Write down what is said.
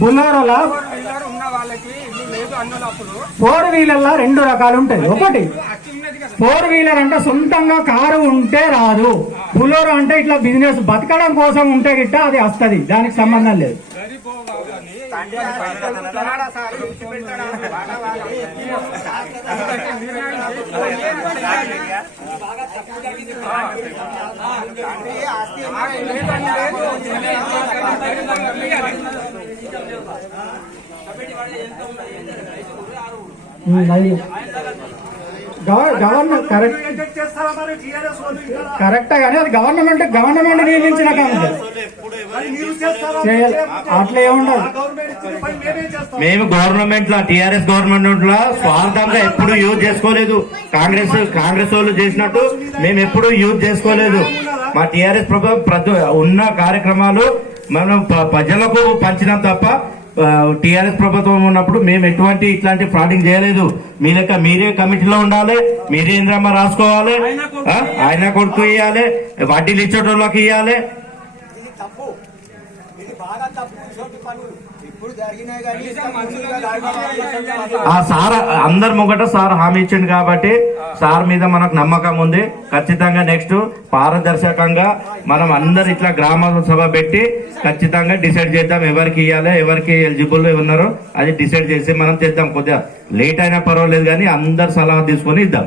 బులోరోలా 4 వీలర్లా 2 రకాలు ఉంటాయి. ఒకటి 4 వీలర్ అంటే సొంతంగా కారు ఉంటే రాదు. బులోరో అంటే ఇట్లా బిజినెస్ బతకడం కోసం ఉంటే గిట్ట అది వస్తుంది, దానికి సంబంధం లేదు. గవర్నమెంట్ కరెక్ట్ గానీ అది గవర్నమెంట్ నియమించిన కాదు, అట్లా ఏముండదు. మేము గవర్నమెంట్ లో టీఆర్ఎస్ గవర్నమెంట్ లో స్వార్థంగా ఎప్పుడు యూజ్ చేసుకోలేదు. కాంగ్రెస్ వాళ్ళు చేసినట్టు మేము ఎప్పుడు యూజ్ చేసుకోలేదు. మా టీఆర్ఎస్ ప్రభుత్వం ఉన్న కార్యక్రమాలు మనం ప్రజలకు పంచినాం తప్ప టీఆర్ఎస్ ప్రభుత్వం ఉన్నప్పుడు మేము ఎటువంటి ఇట్లాంటి ఫ్రాడింగ్ చేయలేదు. మీ లెక్క మీరే కమిటీలో ఉండాలి, మీరే ఇంద్రమ్మ రాసుకోవాలి, ఆయన కొడుకు ఇవ్వాలి, వడ్డీలు ఇచ్చేటోళ్ళకి ఇవ్వాలి. ఆ సార్ అందరి ముంగట సార్ హామీ ఇచ్చిండు కాబట్టి సార్ మీద మనకు నమ్మకం ఉంది. ఖచ్చితంగా నెక్స్ట్ పారదర్శకంగా మనం అందరు ఇట్లా గ్రామ సభ పెట్టి ఖచ్చితంగా డిసైడ్ చేద్దాం, ఎవరికి ఇవ్వాలి, ఎవరికి ఎలిజిబుల్ ఉన్నారో అది డిసైడ్ చేసి మనం చేద్దాం. కొద్దిగా లేట్ అయినా పర్వాలేదు కానీ అందరు సలహా తీసుకొని ఇద్దాం.